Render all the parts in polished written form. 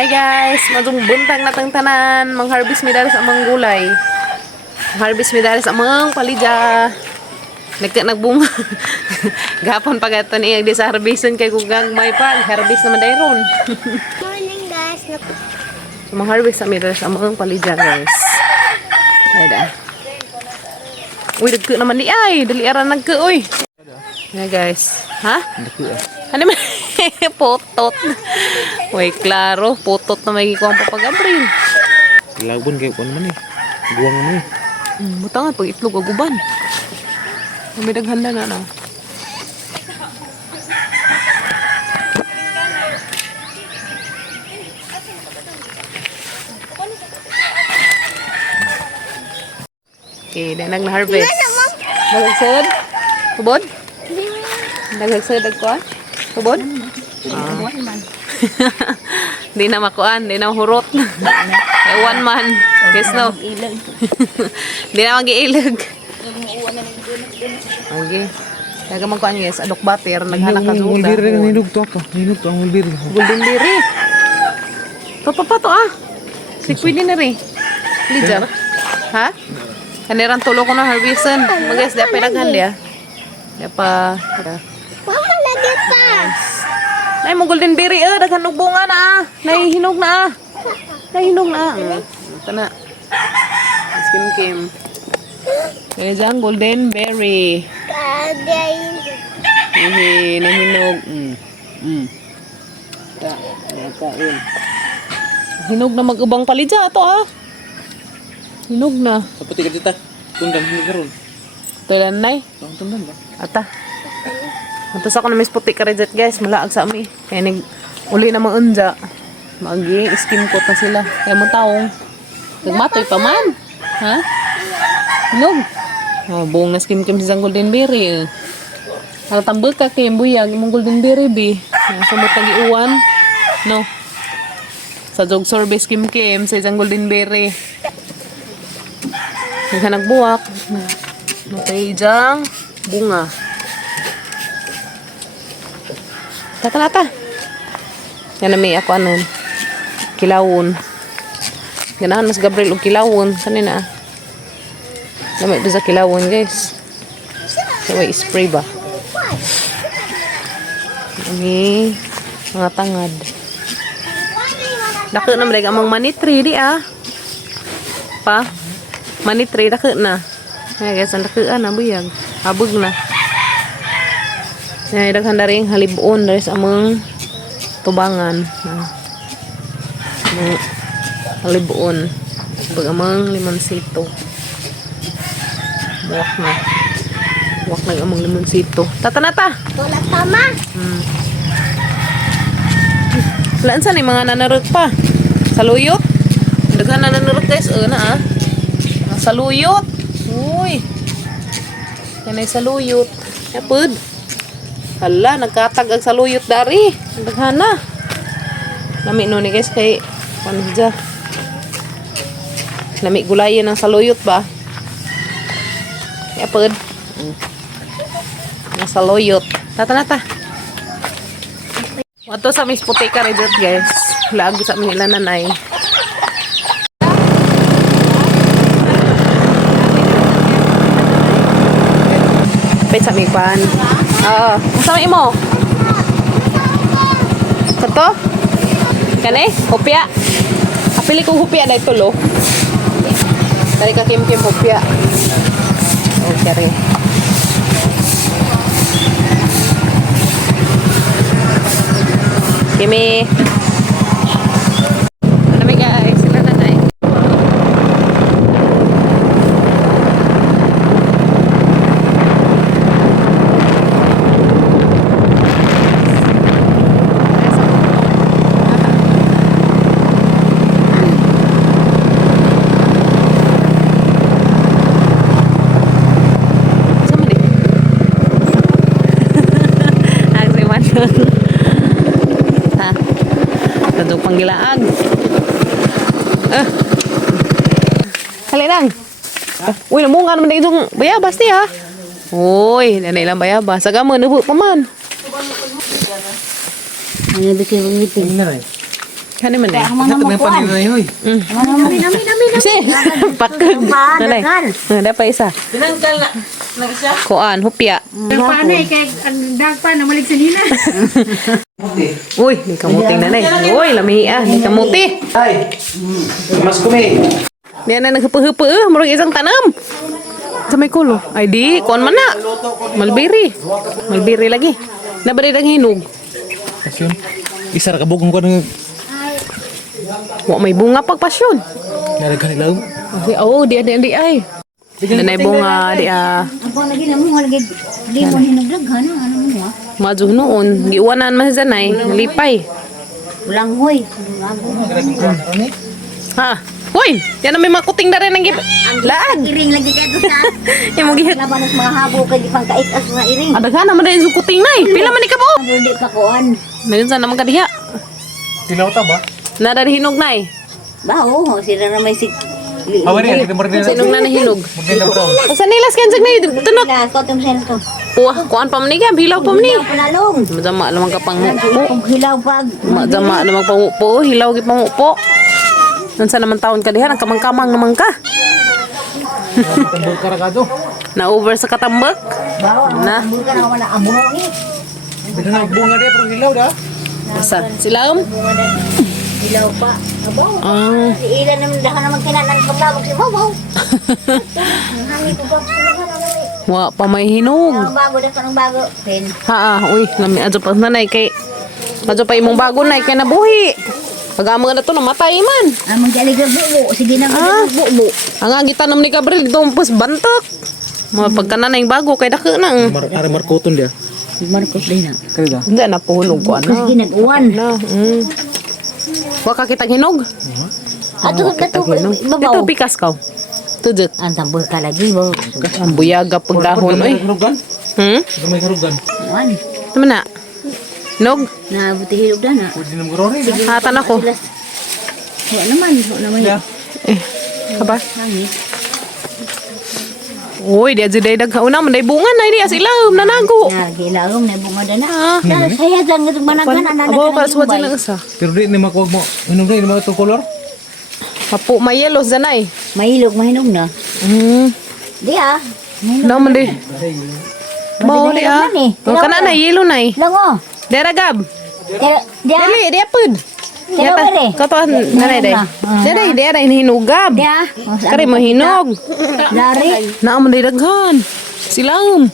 Hi guys, madung buntag na tang tanan, mang-harvest mi dali sa amang gulay. Harvest mi dali sa amang palija. Nagbunga. Gapon pa gato ni di sa harveston kay kugang may pag harvest naman dayron. Morning guys. Mang-harvest mi dali sa amang palija guys. Ayda. Uy, dagko naman di ay, dali aran nagko uy. Hey guys, ha? Ano man? Potot. Uy, klaro, potot na may gikuang papag-abril. Labon kayo ko naman eh. Buwang naman eh. Butangan pag itlog aguban. May daghanda na na. Okay, dan nag-harvest. Nagagsud? Tubod? Nagagsud agkuan? Tubod? Di na makuan, di na hurot. Ewan man. Guys no. Di na mag-iilag. Okay. Kaya magkuan guys, adok bater, naghanap ka duda. Mulbiri ka nilog to apa? Nilog to ang mulbiri. Golden berry. Pa to ah. Si pwede na rin. Lijar. Ha? Kaniran tulo ko na harvestan. Mag-guys, di pa naghan dia. Di pa. Mama lagi pa. Nay mo golden berry daghan og bunga na ah. Nahihinog na ah. Nahihinog na. Ito na. Skin kim. Kaya dyan, golden berry. Kadayin. Nahihinog. Hinog na mag-ubang palidya ito ah. Hinog na. Kapati ka dita. Tundan hindi karon. Tulan nay. Tundan ba? Ata. Atos ako na mis puti ka reject guys. Malaag sa ami. Kaya uli na mga unja. Mag-skim coat na sila. Kaya mo taong. Nagmatoy pa man. Ha? Hinog. Oh, buong na skim kim sa golden berry. Tambal ka kay buyag imong golden berry bi. Samot tagi-uwan. No. Sa jog sorbet skim kim sa isang golden berry. Nagbuwak. Matay jang bunga. Tata. Yan na may ako anan. Kilawon. Ganahan mas Gabriel og kilawon kanina. Lamay do sa kilawon guys. So way spray ba? Ini mga tangad. Dako na malay among manitri di ah. Pa. Manitri dako na. Ay guys, ang dako na buyag. Habog na. Ay daghan daring halibon dari sa among tubangan. Halibon. Pag among limonsito. Buwak na. Buwak na among limonsito. Tata. Wala pa ma. Laan saan yung mga nanarot pa? Saluyot? Daghan na nanarot guys. Na ah. Saluyot. Uy. Yan ay saluyot. Yapod. Hala, nagkatag ang saluyot dari. Daghan na. Lami no ni guys kay panidya. Lami gulayan ng saluyot ba? Yapod. Ang saluyot. Tata. Wato sa mis puti ka rejot guys. Laag sa nila nanay. Pet sa mipan. Masama imo. Kato? Kani? Hupya. Apili kong hupya dahil tulo. Dari ka kim hupya. Oh, kere. Kimi. Ano guys? Sila nanay. Sama deh. Aksi mana? Ha? Tadong panggilaag. Halinang. Uy, namunga naman na itong bayabas niya. Uy, nanay lang bayabas. Sagama, nubo pa man. Ano ba kayo ngipin? Tingnan eh. Kani man eh. Ito may panin na yun. Kasi, pakag. Nanay. Ada pa isa. Tinanggal na siya. Kuan, hupya. Paano eh, kay ang dagpa na malik sa nina. Uy, di kamuting nanay. Uy, lami di kamuti. Ay! Mas kumi. Diyan na naghupo-hupo, murag isang tanam. Sa may kulo. Ay di, kuan man na. Malbiri. Malbiri lagi. Nabari lang hinog. Pasyon. Isa ra kabugong ko ng Wa may bunga pagpasyon. naragan ilaw. Kasi di ay. Nanay bunga di Ako lagi na mo, lagi. Di mo hinagdaghan, ano mo ah. Maju noon, giwanan man sa nanay, nalipay. Ulang hoy. Ha. Hoy, yan na may makuting na rin ng laag. Iring lagi ka doon sa. Yung mga gihit. Laban mas mga habo kay pang kaitas nga iring. Adaghan naman rin yung kuting na eh. Pila man ikaw po. Pero di pa kuan. Meron sa naman kadiha. Tilaw ta ba? Nada hinog na eh. Bao, sila na may sig. Awan niya, kita mo rin na. Sinong na nahinog. Maganda bro. Sa nilas kensag na yun. Tunok. Na ko tong sento. Kuha, kuhaan pa man niya. Hilaw pa man niya. Panalong. Madama naman ka pang upo. Kung hilaw pag. Madama naman pang upo. Hilaw ki pang upo. Nansa naman taon ka diha. Nagkamang-kamang naman ka. Tambol karakado. Na-over sa katambak. Bao, Na. ang buka na wala abono ni. Bigyan ng bunga dia pero hilaw da. Asa? Sila Hilaw pa. Abaw. Ah. Si Ila naman dahan naman kinanan paglabog si Babaw. Ang hangin ko ba? Wa pa may hinog. Ang bago dah kanang bago. Pen. Uy, lami adto pa nanay kay adto pa imong bago nay kay nabuhi. Pagamo na to namatay man. Amang gali ka bubo. Sige na bubo. Ang agitan ni Gabriel dito bantok. Mga pagkananay bago kay dako na. Are markoton dia. Marcos din na. Kada. Hindi na puhulog ko ano. Sige nag-uwan. Na. Wa ka kita hinog. Ato na to. Ito Babaw. pikas ka. Tudot. Ang tambol ka lagi bo. Ang buyaga pagdahon oy. Karugan? Gamay karugan. Uwan. Tama na. Nog. Na buti hilog na na. Pwede na magorori. Hatan ako. Wala naman. Wala naman. Yeah. Aba. Hangin. Uy, di aja dag una man day bunga na di asilaw nanago. Na gilawong na bunga na na. Na saya dang itong managan na Abo ka suwat sila isa. Pero di ni makuwag mo. Inom rin, mga itong color. Hapo may yellow zanay. Mahilog mahinog na. Di ah. Naman di. Bao di ah. Mahilog man eh. O kana na yellow nay. Lango. Dera gab. Di ah. Dili, di apud. Dera wala eh. Kato nanay day. Dera hinugab. Di ah. Kari mahinog. Dari. Naamon day daghan. Silam.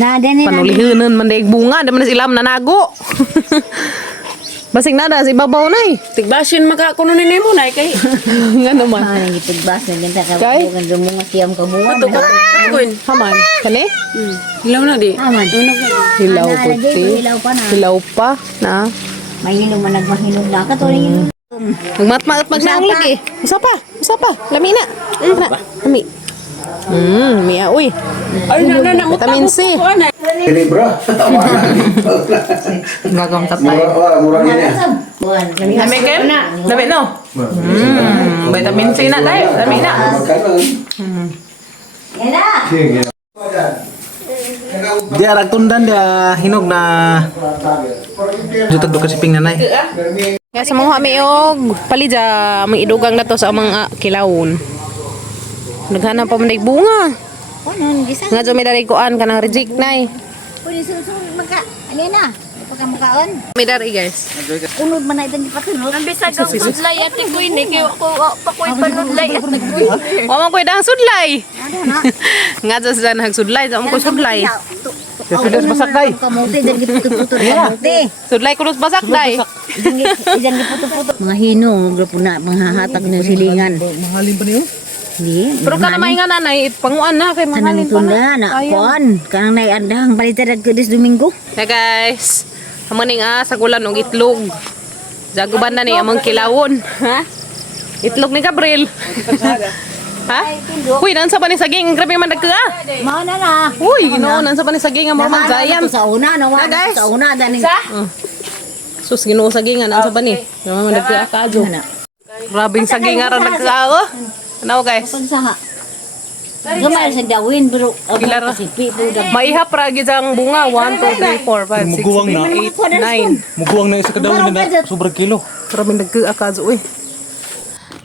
Na din na. Panulihunan man day bunga, di man na silam nanago. Basig nada si babaw nay. Tigbasyon makakuno ni nemo na kay. Nga naman. Ah, nang itigbas na ganda ka. Kay? Bukan dumunga siyam ka buwan. Kun. Haman. Kani? Hilaw na di. Aman. Hilaw Ana, puti. lagi, hilaw pa na. Hilaw pa na. Mahilog man nagmahinog na ka. Tuloy Magmat-mat magnaang lagi. Isa pa. Lami na. Lami. Mia uy. Ay na Vitamin C. Ini bro, Gagawang tatay. murah ini. buwan. Lami kem? Lami no? Vitamin C na tayo. Lami na. Yan na. Dia arak tundan dia hinog na. Jutag do kasi ping nanay. Kaya sa mga kami og palija, may idugang na to sa mga kilawon. Naghanap pa man day bunga. Ano, gisang. Nga may dari kuan ka ng reject nay. Pwede susunod maka. Ano na? Pagkamukaon. May dari guys. Unod man na itong ipatulog. Ang bisag ang sudlay ate ko ini kay ako pakoy panudlay ate ko. Wa man koy dang sudlay. Ano na? Nga sa nang sudlay, sa ko sudlay. Sudah masak day. Kamuti, dan giputo-puto kamuti. Sudlay kunos basak day. Ijan giputo-puto. Mga hino, grupo na, manghahatag ng silingan. Mahalin pa niyo? Di, Pero ka na may nga nanay, panguan na kay kanang mahalin pa na. tunda na, kuan. Kanang naiandahang balitad ko this Domingo. Hey guys, amaning sa kulan og itlog. Jago banda ni among kilawon, ha? Itlog ni Gabriel. Ha? Uy, nansa pa ni saging, grabe man dagka. Mao na na. Uy, ginoo nansa pa ni saging ang mga giant. Sa una, nawa Na, guys. sa una dani. Sus ginoo saging nansa pa ni. Naman dagka kadyo. Grabing saging aran dagka oh. Ano guys? Pagsaha. Gamay sa dawin pero Pila ra? sipi po da. Maihap ra gid ang bunga. 1, 2, 3, 4, 5, 6, Muguwang na. 7, 8, 9. Muguwang na isa ka daw na sobrang kilo. Grabe nagkaakazo eh.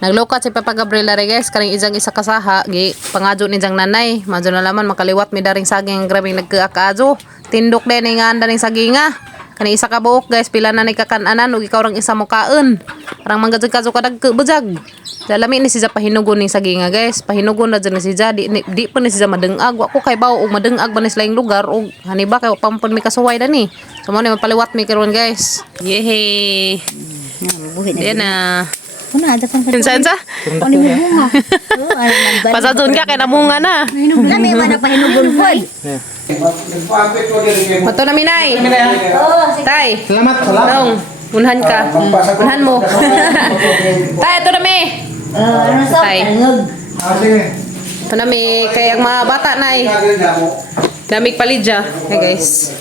Naglokat si Papa Gabriela guys, karing isang isa kasaha, gi pangadyo ni jang nanay. Madyo na laman makaliwat mi daring saging grabe nagkaakazo. Tindok din nga anda ning saginga. Kani isa ka buok guys, pila na ni kakananan ug ikaw rang isa mo kaon. Parang manggadzog-kadzog kadag bujag. Dalami ni siya pahinugon ni saginga guys. Pahinugon na dyan ni siya. Di pa ni siya madengag. Wa ko kay bawo og madengag ba ni silang lugar og hani ba kay pampun mi kasuway dani. So mo ni mapaliwat mi karon guys. Yehey. Buhit na. Yan na. Kuna ada pang Pinsan sa? Ano mo bunga? Oh, ay nang Pasadun ka kay namunga na. Lami man ang pahinugon po. Mato na minay. Tay. Salamat. Nong, unhan ka. Unhan mo. Tay, ito na mi. Ano sa Tay. ngag. Ito na mi. Kaya ang mga bata na eh. Damig palidya. Hey guys.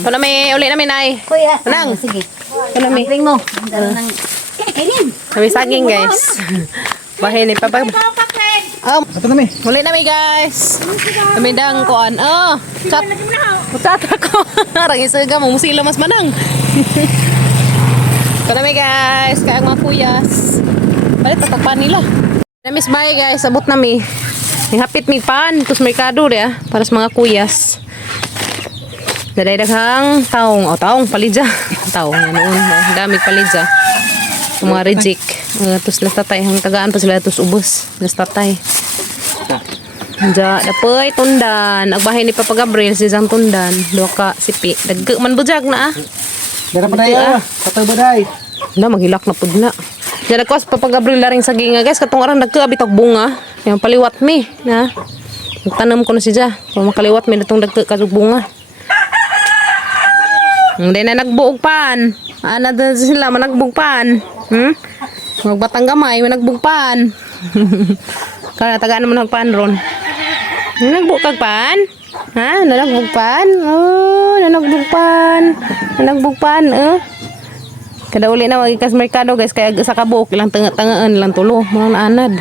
Ito na mi. Uli na mi nay. Kuya, Anang. sige. Ito na mi. Ring mo. Nang kainin. Kami saging guys. Bahay ni Papa. Ato na mi. Uli na mi guys. Kami dang kuan. Oh. Chat. Chat ako. Arang isaga mo. Musilo mas manang. Ito na mi guys. Kaya ang mga kuyas. Balik tatakpan nila. Namis bahay guys. Abot na mi. Hapit mi pan. Tapos merkado dia. Para sa mga kuyas. Daday-daghang taong. O taong palidya. Taong yan noon. Damig palidya. Ang mga rejik. Tapos lastatay. Ang tagaan pa sila. Tapos ubos. Lastatay. Diya. Dapoy. Tundan. Agbahay ni Papa Gabriel. Sisang tundan. Dua ka sipi. Dagka man bujag na ah. Dara pa tayo. Patay ba day? Na, maghilak na pud na. Diyan ako sa Papa Gabriel laring saginga guys. Katong arang nagkaabit og bunga. Yung paliwat mi. Na. Nagtanam ko na siya. Kung makaliwat mi natong nagkakasog bunga. Hindi na nagbuog pan. Ana doon sila managbug pan. Magbatang gamay managbug pan. Kaya tagaan naman pan ron. Nagbug kag pan? Ha? Nanagbug pan? Oh, nanagbug pan. Nanagbug pan, Kada uli na magikas merkado guys kaya sa kabuok ilang tanga-tangaan ilang tulo mga naanad.